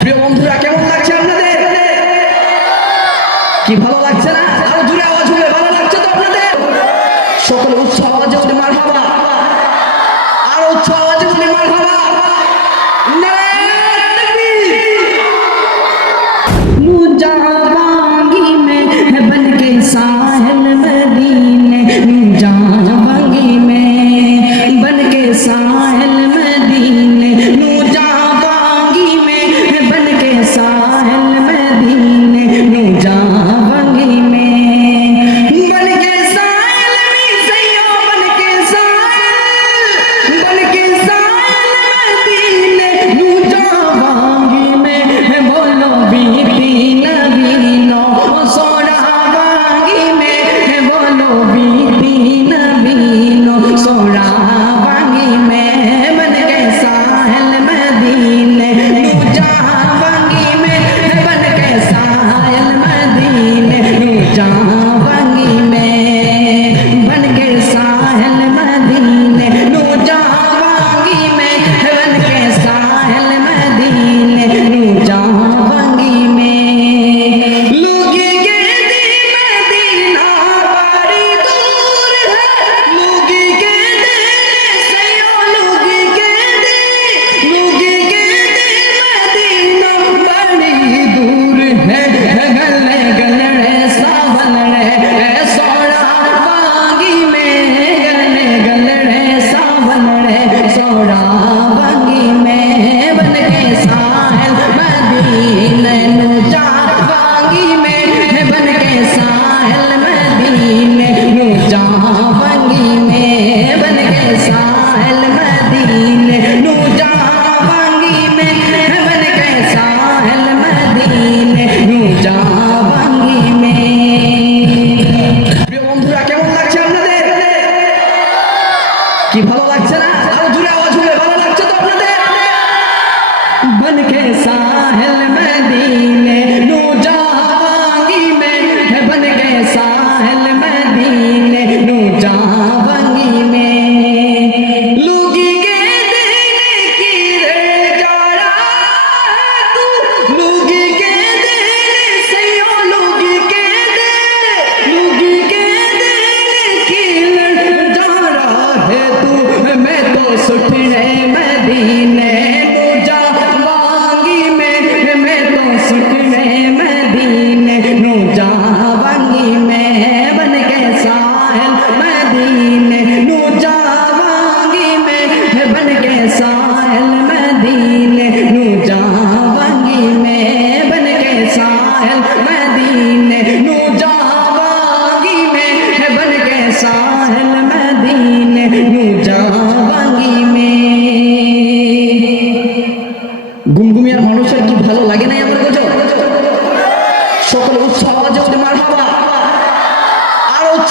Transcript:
প্রিয় বন্ধুরা, কেমন লাগছে আপনাদের? কি ভালো লাগছে না? আরো জোরে আওয়াজ হলে ভালো লাগছে তো আপনাদের? সকল উচ্চ আওয়াজে বলি মারহাবা, আরো উচ্চ আওয়াজে বলি মারহাবা। मुजावांगी में है बन के साहिल मदीने, मुजावांगी में बन के साहिल मदीने, मुजावांगी में है बन के साहिल मदीने, मुजावांगी में बन के साहिल में सैयो बन के साहिल मदीने, मुजावांगी में है बोलो बीती नबीनो, सोरावांगी में है बोलो बीती नबीनो, सोरावांगी में बन के साहिल मदीने, मुजावांगी में है बन के साहिल मदीने, मुजावांगी में बन के साहिल मदीने, मुजावांगी में है बन के साहिल मदीने, मुजावांगी में लुगी के दी मदीना बड़ी दूर है, लुगी के दे सयो लुगी के दे मदीना बड़ी दूर है, गले गलड़े सावलड़े सोरावांगी में, गले गलड़े सावलड़े सोरावांगी में बन के साहिल मदीने, मुजावांगी में बन के साहिल मदीने, मुजावांगी में बन के साहिल मदीने, मुजावांगी में बन के साहिल मदीने, मुजावांगी में। প্রিয় বন্ধুরা, কেমন লাগছে আপনাদের? কি ভালো লাগছে না? আরো জোরে আওয়াজ হলে ভালো লাগছে তো আপনাদের? बन के साहिल मदीने, मुजावांगी में बन के साहिल मदीने, मुजावांगी में लुगी के देने की रे जारा तू, लुगी के देने सयो लुगी के देने की जारा है तू, मैं तो सुठने मदीने, मुजावांगी में मैं तो सुठने मदीने, मुजावांगी में बन के साहिल मदीने, मुजावांगी में बन के साहिल मदीने, मुजावांगी में बन के साहिल मदीने, मुजावांगी में बन के साहिल मदीने, मुजावांगी में। গুমগুমিয়ার মানুষের কি ভালো লাগে নাই আমার গজল? সকল উচ্চ আওয়াজে বলি মারহাবা, আরো উচ্চ